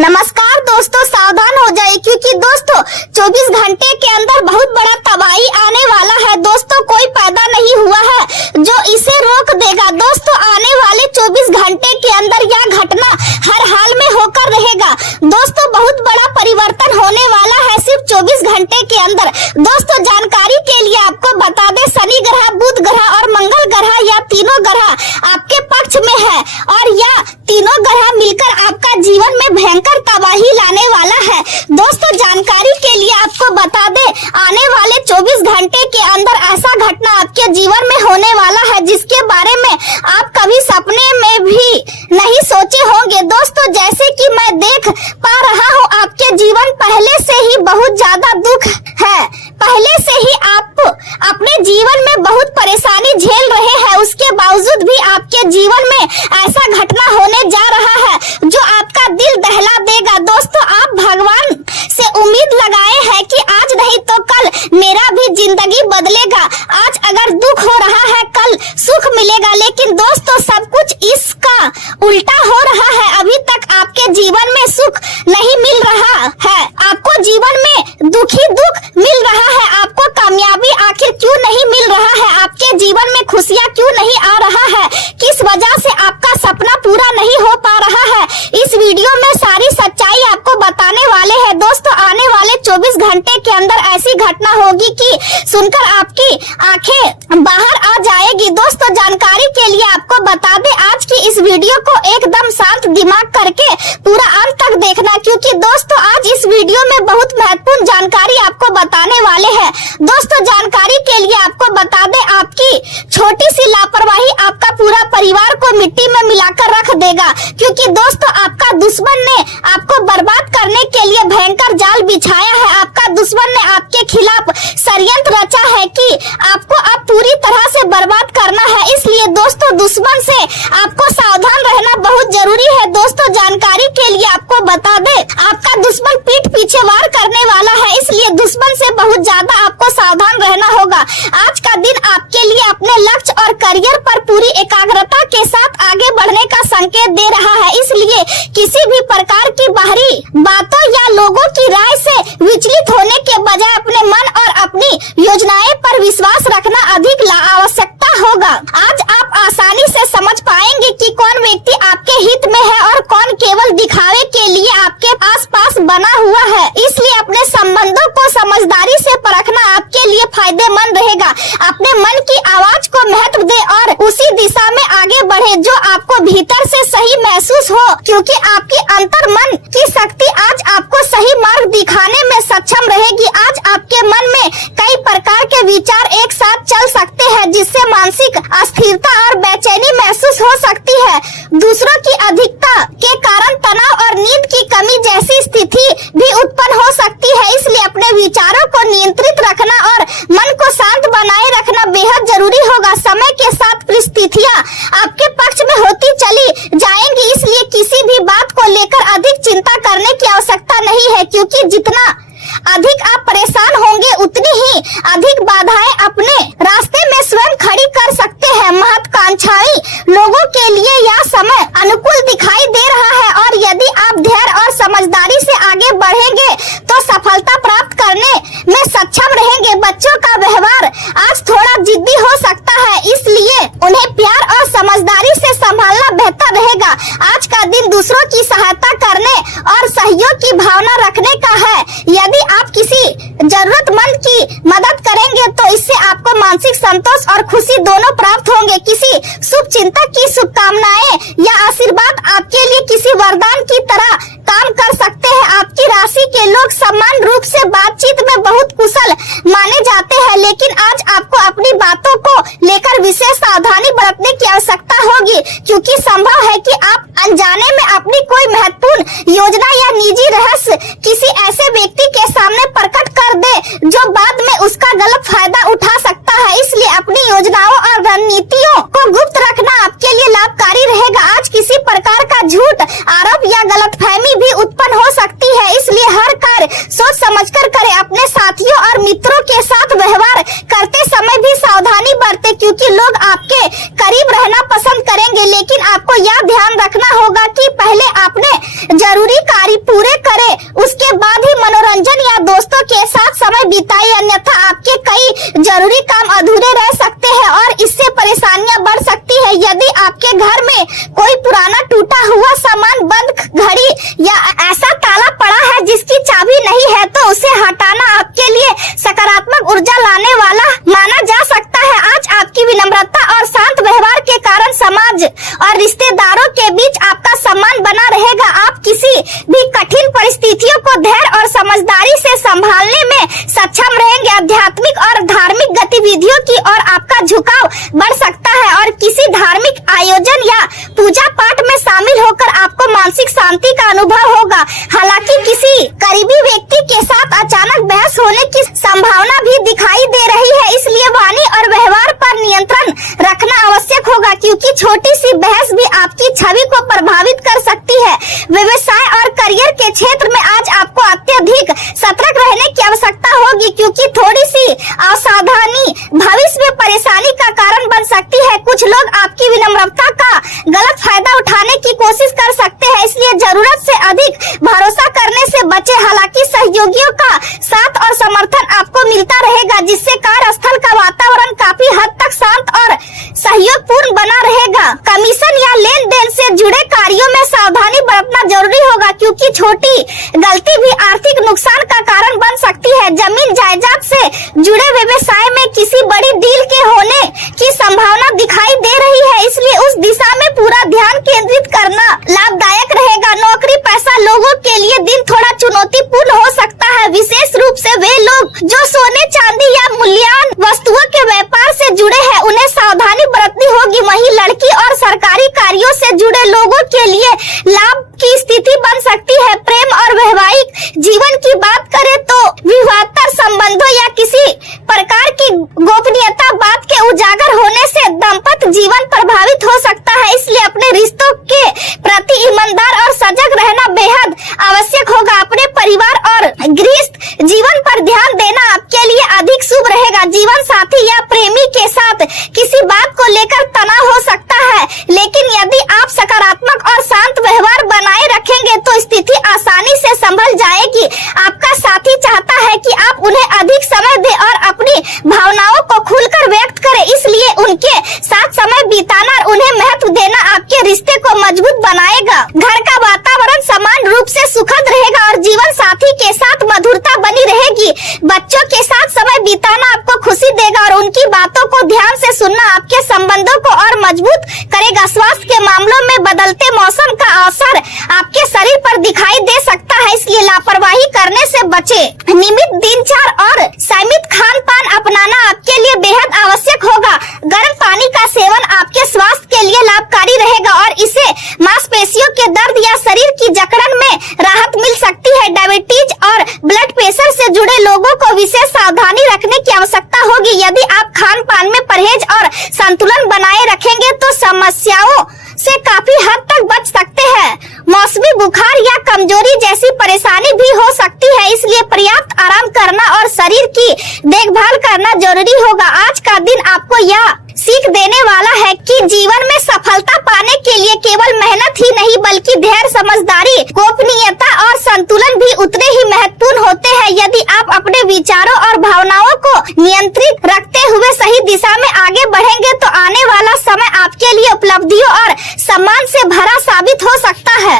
नमस्कार दोस्तों, सावधान हो जाए क्योंकि दोस्तों 24 घंटे के अंदर बहुत बड़ा तबाही आने वाला है। दोस्तों कोई पैदा नहीं हुआ है जो इसे रोक देगा। दोस्तों आने वाले 24 घंटे के अंदर यह घटना हर हाल में होकर रहेगा। दोस्तों बहुत बड़ा परिवर्तन होने वाला है सिर्फ 24 घंटे के अंदर। दोस्तों जानकारी के लिए आपको बता दें, शनि ग्रह, बुध ग्रह और मंगल ग्रह, यह तीनों ग्रह आपके पक्ष में है और यह तीनों ग्रह मिलकर आपका जीवन में भयंकर तबाही लाने वाला है। दोस्तों जानकारी के लिए आपको बता दें, आने वाले 24 घंटे के अंदर ऐसा घटना आपके जीवन में होने वाला है जिसके बारे में आप कभी सपने में भी नहीं सोचे होंगे। दोस्तों जैसे कि मैं देख पा रहा हूँ आपके जीवन पहले से ही बहुत ज्यादा दुख है, पहले से ही आप अपने जीवन में बहुत परेशानी झेल रहे हैं, उसके बावजूद भी आपके जीवन में ऐसा घटना होने जा रहा है जो आपका दिल दहला देगा। दोस्तों आप भगवान से उम्मीद लगाए हैं कि आज नहीं तो कल मेरा भी जिंदगी बदलेगा, आज अगर दुख हो रहा है कल सुख मिलेगा, लेकिन दोस्तों सब कुछ इसका उल्टा हो रहा है। अभी तक आपके जीवन में सुख नहीं मिल रहा है, आपको जीवन में दुखी दुख मिल रहा है, आपको कामयाबी आखिर क्यों नहीं मिल रहा है, आपके जीवन में खुशियाँ क्यों नहीं आ रहा है, किस वजह से आपका सपना पूरा नहीं हो पा रहा है। इस वीडियो में सारी सच्चाई आपको बताने वाले हैं। दोस्तों आने वाले 24 घंटे के अंदर ऐसी घटना होगी कि सुनकर आपकी आंखें बाहर आ जाएगी। दोस्तों जानकारी के लिए आपको बता दें, आज की इस वीडियो को एकदम शांत दिमाग करके पूरा अंत तक देखना, क्योंकि दोस्तों आज इस वीडियो में बहुत महत्वपूर्ण जानकारी आपको बताने वाले हैं। दोस्तों जानकारी के लिए आपको बता दें, आपकी छोटी सी लापरवाही आपका पूरा परिवार को मिट्टी में मिलाकर रख देगा, क्योंकि दोस्तों आपका दुश्मन ने आपको बर्बाद करने के लिए भयंकर जाल बिछाया है। आपका दुश्मन ने आपके खिलाफ षड्यंत्र रचा है कि आपको अब पूरी तरह से बर्बाद करना है, इसलिए दोस्तों दुश्मन से आपको सावधान रहना बहुत जरूरी है। दोस्तों जानकारी के लिए आपको बता दें, आपका दुश्मन पीठ पीछे वार करने वाला है, इसलिए दुश्मन से बहुत ज्यादा आपको सावधान रहना होगा। आज का दिन आपके लिए अपने लक्ष्य और करियर पर पूरी एकाग्रता के साथ आगे बढ़ने का संकेत दे रहा है, इसलिए किसी भी प्रकार की बाहरी बातों या लोगों की राय से विचलित होने के बजाय अपने मन और अपनी योजनाएं पर विश्वास रखना अधिक आवश्यकता होगा। आज आप आसानी से समझ पाएंगे कि कौन व्यक्ति आपके हित में है और कौन केवल दिखावे के लिए आपके आसपास बना हुआ है, इसलिए अपने संबंधों को समझदारी से परखना आपके लिए फायदेमंद रहेगा। अपने मन की आवाज को महत्व दे और उसी दिशा में आगे बढ़े जो आपको भीतर से सही महसूस हो, क्योंकि आपकी अंतर मन की शक्ति आज आपको सही मार्ग दिखाने में सक्षम रहेगी। आज आपके मन में कई प्रकार के विचार एक साथ चल सकते हैं, जिससे मानसिक अस्थिरता और बेचैनी महसूस हो सकती है। दूसरों की अधिकता के कारण तनाव और नींद की कमी जैसी स्थिति भी उत्पन्न हो सकती है, इसलिए अपने विचारों को नियंत्रित रखना और मन को शांत बनाए रखना बेहद जरूरी होगा। समय के साथ परिस्थितियाँ आपके पक्ष में होती चली जाएंगी, इसलिए किसी भी बात को लेकर अधिक चिंता करने की आवश्यकता नहीं है, क्योंकि जितना अधिक आप परेशान होंगे उतनी ही अधिक बाधाएं अपने रास्ते में स्वयं खड़ी कर सकते हैं। महत्वाकांक्षी लोगों के लिए यह समय अनुकूल दिखाई दे रहा है और यदि आप धैर्य और समझदारी से आगे बढ़ेंगे तो सफलता प्राप्त करने में सक्षम रहेंगे। बच्चों का व्यवहार आज थोड़ा जिद्दी हो सकता है, इसलिए उन्हें प्यार और समझदारी से संभालना बेहतर रहेगा। आज का दिन दूसरों की सहायता करने और सहयोग की भावना रखने का है। यदि आप किसी जरूरतमंद की मदद करेंगे तो इससे आपको मानसिक संतोष और खुशी दोनों प्राप्त होंगे। किसी शुभ चिंतक की शुभकामनाएं या आशीर्वाद आपके लिए किसी वरदान की तरह काम कर सकते हैं। आपकी राशि के लोग समान रूप से बातचीत में बहुत कुशल माने जाते हैं, लेकिन आज आपको अपनी बातों को लेकर विशेष सावधानी बरतने की आवश्यकता होगी, क्योंकि संभव है कि आप अनजाने में अपनी कोई महत्वपूर्ण योजना या निजी रहस्य किसी ऐसे व्यक्ति के सामने प्रकट कर दे जो बाद में उसका गलत फायदा उठा सकता है। इसलिए अपनी योजनाओं और रणनीतियों को गुप्त रखना आपके लिए लाभकारी रहेगा। आज किसी प्रकार का झूठ, आरोप या गलतफहमी भी उत्पन्न हो सकती है, इसलिए हर कार्य सोच समझकर करें। अपने साथियों और मित्रों के साथ व्यवहार करते समय भी सावधानी बरते, क्योंकि लोग आपके करीब रहना पसंद करेंगे, लेकिन आपको यह ध्यान रखना होगा कि पहले आपने जरूरी कार्य पूरे करे, उसके बाद ही मनोरंजन या दोस्तों के साथ समय बिताए, अन्यथा आपके कई जरूरी काम अधूरे रह सकते हैं और इससे परेशानियां बढ़ सकती है। यदि आपके घर में कोई पुराना टूटा हुआ सामान, बंद घड़ी या ऐसा ताला पड़ा है जिसकी चाबी नहीं है, तो उसे हटाना आपके लिए सकारात्मक ऊर्जा लाने वाला माना जा सकता है। आज आपकी विनम्रता और शांत व्यवहार के कारण समाज और रिश्तेदारों के बीच आपका सम्मान बना रहेगा। आप किसी भी कठिन परिस्थितियों को धैर्य और समझदारी से संभालने में सक्षम रहेंगे। आध्यात्मिक और धार्मिक गतिविधियों की ओर आपका झुकाव बढ़ सकता है और किसी धार्मिक आयोजन या पूजा पाठ में शामिल होकर आपको मानसिक शांति का अनुभव होगा। हालांकि किसी करीबी व्यक्ति के साथ अचानक बहस होने की संभावना भी दिखाई दे रही है, इसलिए वाणी और व्यवहार पर नियंत्रण रखना आवश्यक होगा, क्योंकि छोटी सी बहस भी आपकी छवि को प्रभावित कर सकती है। व्यवसाय और करियर के क्षेत्र में आज आपको अत्यधिक सतर्क रहने की आवश्यकता होगी, क्योंकि थोड़ी सी असावधानी भविष्य में परेशानी का कारण बन सकती है। कुछ लोग आपकी विनम्रता का गलत फायदा उठाने की कोशिश कर सकते हैं, इसलिए जरूरत से अधिक भरोसा करने से बचे। हालांकि सहयोगियों का साथ और समर्थन आपको मिलता रहेगा, जिससे कार्यस्थल का वातावरण काफी हद तक शांत और सहयोगपूर्ण बना रहेगा। कमीशन या लेन देन से जुड़े कार्यों में सावधानी बरतना जरूरी होगा, क्योंकि छोटी गलती भी आर्थिक नुकसान का कारण बन सकती है। जमीन जायदाद से जुड़े व्यवसाय में किसी बड़ी डील के होने की संभावना दिखाई दे रही है, इसलिए उस दिशा में पूरा ध्यान केंद्रित करना लाभदायक रहेगा। नौकरी पैसा लोगों के लिए दिन थोड़ा चुनौतीपूर्ण हो सकता है, विशेष रूप से वे लोग जो सोने चांदी या मूल्यवान वस्तुओं के व्यापार से जुड़े हैं, उन्हें सावधानी बरतनी होगी। वहीं लड़की और सरकारी कार्यों से जुड़े लोगों के लिए लाभ की स्थिति बन सकती है। प्रेम और वैवाहिक जीवन की बात करें तो विवाहेतर संबंधों या किसी प्रकार की गोपनीयता बात के उजागर होने से दाम्पत्य जीवन प्रभावित हो सकता है, इसलिए अपने रिश्तों के प्रति ईमानदार और सजग रहना बेहद आवश्यक होगा। अपने परिवार और गृहस्थ जीवन पर ध्यान देना आपके लिए अधिक शुभ रहेगा। जीवन साथी या प्रेमी के साथ किसी बात को लेकर तनाव हो सकता है, लेकिन यदि आप सकारात्मक और शांत व्यवहार बनाए रखेंगे तो स्थिति आसानी से संभल जाएगी। आपका साथी चाहता है कि आप उन्हें अधिक समय दें और अपनी भावनाओं को खुलकर व्यक्त करें, इसलिए उनके साथ समय बिताना और उन्हें महत्व देना आपके रिश्ते को मजबूत बनाएगा। घर का वातावरण समान रूप से सुखद रहेगा और जीवन साथी के साथ मधुरता बनी रहेगी। बच्चों के साथ समय बिताना आपको खुशी देगा और उनकी बातों को ध्यान से सुनना आपके संबंधों को और मजबूत करेगा। स्वास्थ्य के मामलों में बदलते मौसम का असर आपके शरीर पर दिखाई दे सकता है, इसलिए लापरवाही करने से बचे। नियमित दिनचर्या और सीमित खान पान अपनाना आपके लिए बेहद आवश्यक होगा। गर्म पानी का सेवन आपके स्वास्थ्य के लिए लाभकारी रहेगा और इसे मांसपेशियों के दर्द या शरीर की जकड़न में राहत मिल सकती है। डायबिटीज और ब्लड प्रेशर से जुड़े लोगों को विशेष सावधानी रखने की आवश्यकता होगी। यदि आप खान पान में परहेज और संतुलन बनाए रखेंगे तो समस्याओं से काफी हद तक बच सकते हैं। मौसमी बुखार या कमजोरी जैसी परेशानी भी हो सकती है, इसलिए पर्याप्त आराम करना और शरीर की देखभाल करना जरूरी होगा। आज का दिन आपको यह सीख देने वाला है कि जीवन में सफलता पाने के लिए केवल मेहनत ही नहीं बल्कि धैर्य, समझदारी, गोपनीयता और संतुलन भी उतने ही महत्वपूर्ण होते हैं। यदि आप अपने विचारों और भावनाओं को नियंत्रित रखते हुए सही दिशा में आगे बढ़ेंगे तो आने वाला समय आपके लिए उपलब्धियों और सम्मान से भरा साबित हो सकता है।